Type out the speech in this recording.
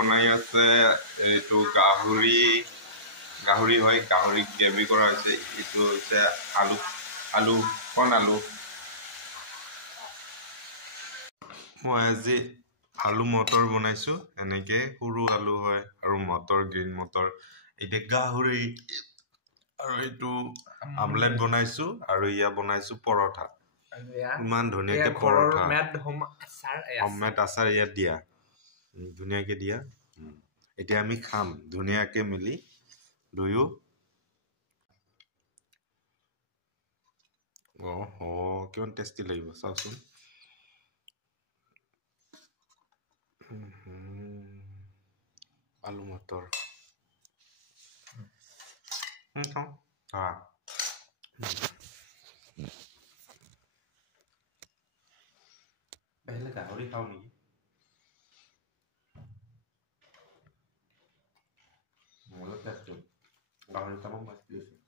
বনাই আছে এইটো গাহৰি হয় গাহৰি গ্ৰেভি কৰা হৈছে এইটো হৈছে আলু কণ আলু মই আজি আলু মটৰ বনাইছো এনেকে সৰু আলু হয় আৰু মটৰ গ্ৰীণ মটৰ এতিয়া গাহৰি আৰু এইটো আমলেট বনাইছো আৰু ইয়া বনাইছো পৰঠা ইমান ধুনীয়াকে পৰঠা হোমমেড আচাৰ ইয়াত দিয়া ধুনীয়াকে দিয়া এতিয়া আমি খাম ধুনীয়াকে মিলি দুয়ো কিমান টেষ্টি লাগিব চাওকচোন आलू मटर हाँ पहले गाहरी खाओ नहीं गाहरी तमाम मस्त